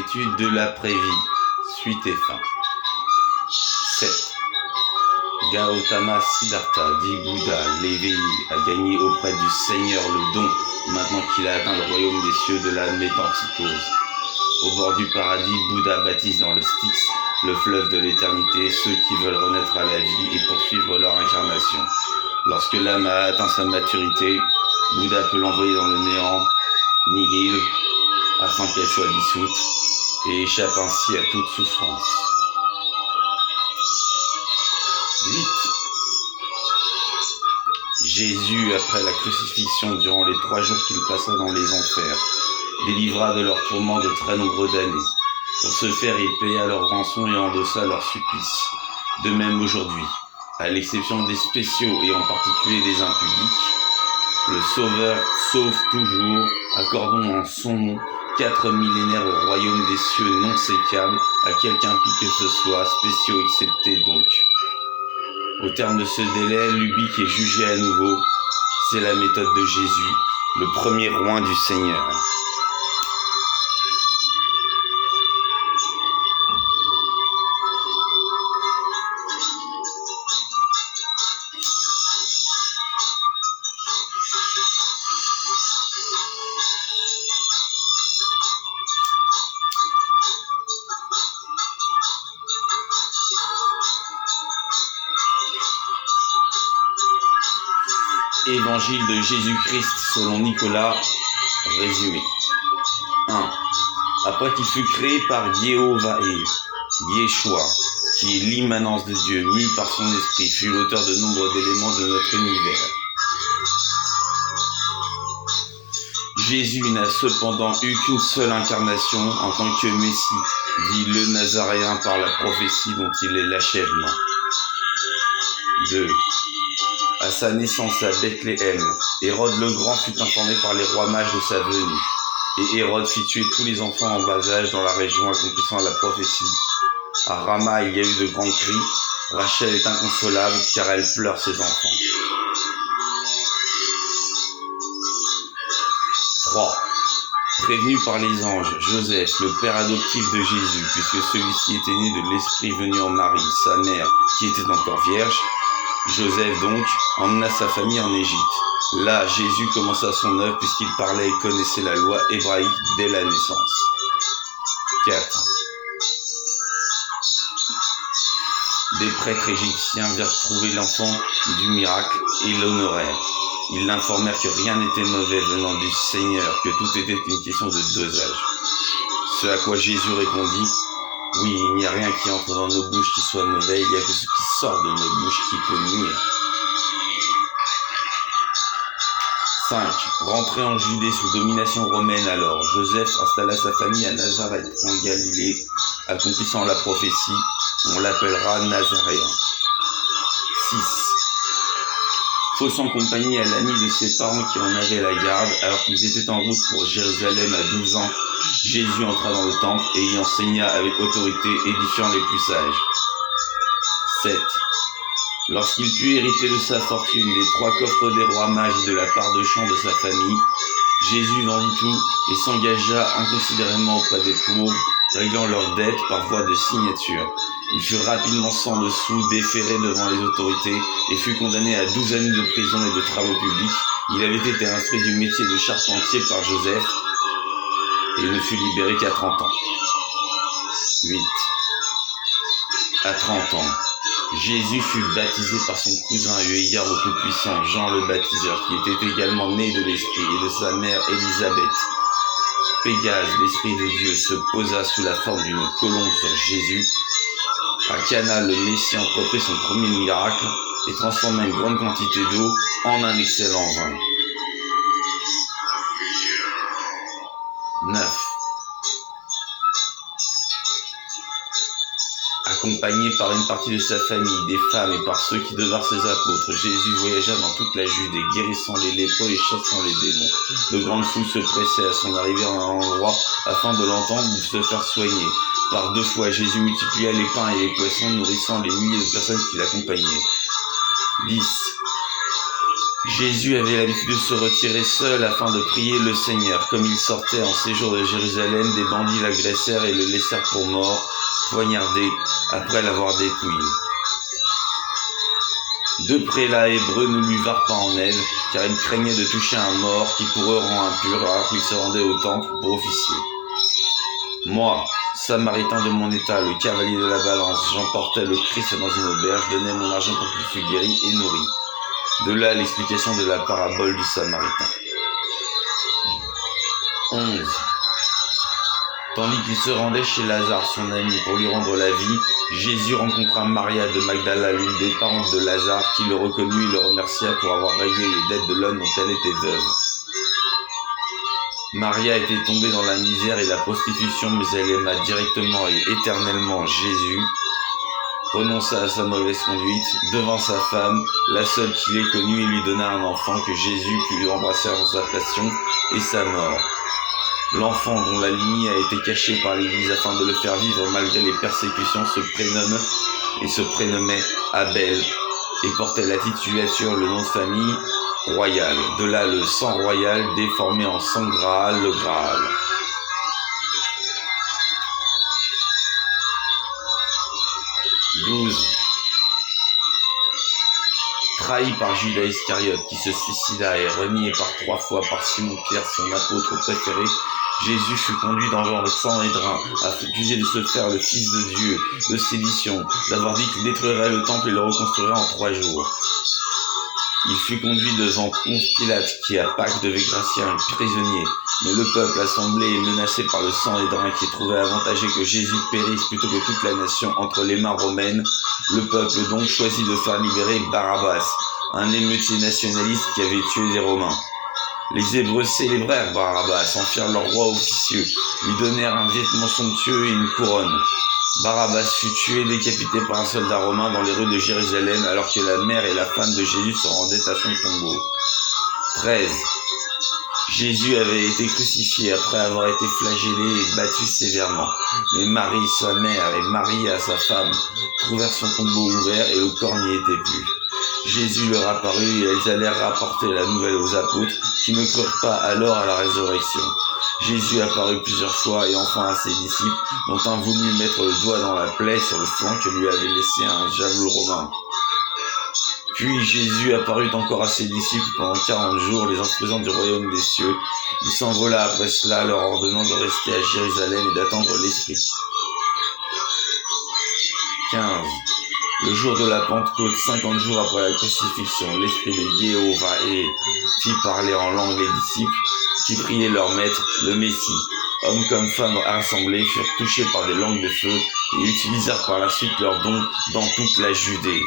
Étude de l'après-vie, suite et fin. 7. Gautama Siddhartha, dit Bouddha, l'éveillé, a gagné auprès du Seigneur le don, maintenant qu'il a atteint le royaume des cieux de la métempsycose. Au bord du paradis, Bouddha baptise dans le Styx, le fleuve de l'éternité, ceux qui veulent renaître à la vie et poursuivre leur incarnation. Lorsque l'âme a atteint sa maturité, Bouddha peut l'envoyer dans le néant, nihil, afin qu'elle soit dissoute et échappe ainsi à toute souffrance. 8. Jésus, après la crucifixion, durant les 3 jours qu'il passa dans les enfers, délivra de leurs tourments de très nombreux damnés. Pour ce faire, il paya leur rançon et endossa leur supplice. De même aujourd'hui, à l'exception des spéciaux et en particulier des impudiques, le Sauveur sauve toujours, accordons en son nom 4 millénaires au royaume des cieux non sécables, à quelque impie que ce soit, spéciaux exceptés donc. Au terme de ce délai, l'ubique est jugé à nouveau. C'est la méthode de Jésus, le premier roi du Seigneur. Évangile de Jésus-Christ selon Nicolas, résumé. 1. Après qu'il fut créé par Yehovah-é, Yeshua, qui est l'immanence de Dieu, mue par son esprit, fut l'auteur de nombre d'éléments de notre univers. Jésus n'a cependant eu qu'une seule incarnation en tant que Messie, dit le Nazaréen par la prophétie dont il est l'achèvement. 2. À sa naissance à Bethléem, Hérode le Grand fut informé par les rois mages de sa venue, et Hérode fit tuer tous les enfants en bas âge dans la région accomplissant la prophétie. À Rama, il y a eu de grands cris. Rachel est inconsolable car elle pleure ses enfants. 3. Prévenu par les anges, Joseph, le père adoptif de Jésus, puisque celui-ci était né de l'Esprit venu en Marie, sa mère, qui était encore vierge, Joseph donc emmena sa famille en Égypte. Là, Jésus commença son œuvre puisqu'il parlait et connaissait la loi hébraïque dès la naissance. 4. Des prêtres égyptiens vinrent trouver l'enfant du miracle et l'honorèrent. Ils l'informèrent que rien n'était mauvais venant du Seigneur, que tout était une question de dosage. Ce à quoi Jésus répondit: oui, il n'y a rien qui entre dans nos bouches qui soit mauvais, il n'y a que ce qui sort de nos bouches qui peut nuire. 5. Rentré en Judée sous domination romaine alors, Joseph installa sa famille à Nazareth, en Galilée, accomplissant la prophétie, on l'appellera Nazaréen. 6. Faussant compagnie à l'ami de ses parents qui en avaient la garde, alors qu'ils étaient en route pour Jérusalem à 12 ans, Jésus entra dans le temple et y enseigna avec autorité, édifiant les plus sages. 7. Lorsqu'il put hériter de sa fortune des 3 coffres des rois mages et de la part de champ de sa famille, Jésus vendit tout et s'engagea inconsidérément auprès des pauvres, réglant leurs dettes par voie de signature. Il fut rapidement sans dessous déféré devant les autorités et fut condamné à 12 années de prison et de travaux publics. Il avait été instruit du métier de charpentier par Joseph et il ne fut libéré qu'à 30 ans. 8. À 30 ans, Jésus fut baptisé par son cousin eu égard au Tout-Puissant, Jean le Baptiseur, qui était également né de l'Esprit, et de sa mère Élisabeth. Pégase, l'Esprit de Dieu, se posa sous la forme d'une colombe sur Jésus. À Cana, le Messie entreprit son premier miracle et transforma une grande quantité d'eau en un excellent vin. 9. Accompagné par une partie de sa famille, des femmes et par ceux qui devinrent ses apôtres, Jésus voyagea dans toute la Judée, guérissant les lépreux et chassant les démons. De grandes foules se pressaient à son arrivée en un endroit afin de l'entendre ou de se faire soigner. Par 2 fois, Jésus multiplia les pains et les poissons, nourrissant les milliers de personnes qui l'accompagnaient. 10. Jésus avait l'habitude de se retirer seul afin de prier le Seigneur. Comme il sortait en séjour de Jérusalem, des bandits l'agressèrent et le laissèrent pour mort, poignardé, après l'avoir dépouillé. 2 prélats hébreux ne lui vinrent pas en aide, car ils craignaient de toucher un mort qui pour eux rend impur, alors qu'ils se rendaient au temple pour officier. Moi, Samaritain de mon état, le cavalier de la balance, j'emportais le Christ dans une auberge, donnais mon argent pour qu'il fût guéri et nourri. De là l'explication de la parabole du Samaritain. 11. Tandis qu'il se rendait chez Lazare, son ami, pour lui rendre la vie, Jésus rencontra Maria de Magdala, l'une des parentes de Lazare, qui le reconnut et le remercia pour avoir réglé les dettes de l'homme dont elle était veuve. Maria était tombée dans la misère et la prostitution, mais elle aima directement et éternellement Jésus, renonça à sa mauvaise conduite, devint sa femme, la seule qu'il ait connue, et lui donna un enfant que Jésus put embrasser avant sa passion et sa mort. L'enfant dont la lignée a été cachée par l'Église afin de le faire vivre malgré les persécutions se prénommait Abel et portait la titulature, le nom de famille royal. De là le sang royal déformé en sang Graal, le Graal. Trahi par Judas Iscariote, qui se suicida et renié par 3 fois par Simon-Pierre, son apôtre préféré, Jésus fut conduit dans le sang et drain, accusé de se faire le Fils de Dieu, de sédition, d'avoir dit qu'il détruirait le temple et le reconstruirait en 3 jours. Il fut conduit devant Ponce Pilate, qui à Pâques devait gracier un prisonnier. Mais le peuple assemblé et menacé par le sang et drain, qui trouvait avantageux que Jésus périsse plutôt que toute la nation entre les mains romaines, le peuple donc choisit de faire libérer Barabbas, un émeutier nationaliste qui avait tué des Romains. Les Hébreux célébrèrent Barabbas, en firent leur roi officieux, lui donnèrent un vêtement somptueux et une couronne. Barabbas fut tué, décapité par un soldat romain dans les rues de Jérusalem, alors que la mère et la femme de Jésus se rendaient à son tombeau. 13. Jésus avait été crucifié après avoir été flagellé et battu sévèrement. Mais Marie, sa mère, et Marie, sa femme, trouvèrent son tombeau ouvert et le corps n'y était plus. Jésus leur apparut et elles allèrent rapporter la nouvelle aux apôtres, qui ne crurent pas alors à la résurrection. Jésus apparut plusieurs fois et enfin à ses disciples, dont un voulut mettre le doigt dans la plaie sur le flanc que lui avait laissé un javelot romain. Puis Jésus apparut encore à ses disciples pendant 40 jours, les instruisant du royaume des cieux. Il s'envola après cela, leur ordonnant de rester à Jérusalem et d'attendre l'Esprit. 15. Le jour de la Pentecôte, 50 jours après la crucifixion, l'Esprit de Jéhovah fit parler en langue les disciples, qui priaient leur maître, le Messie. Hommes comme femmes rassemblés furent touchés par des langues de feu et utilisèrent par la suite leurs dons dans toute la Judée.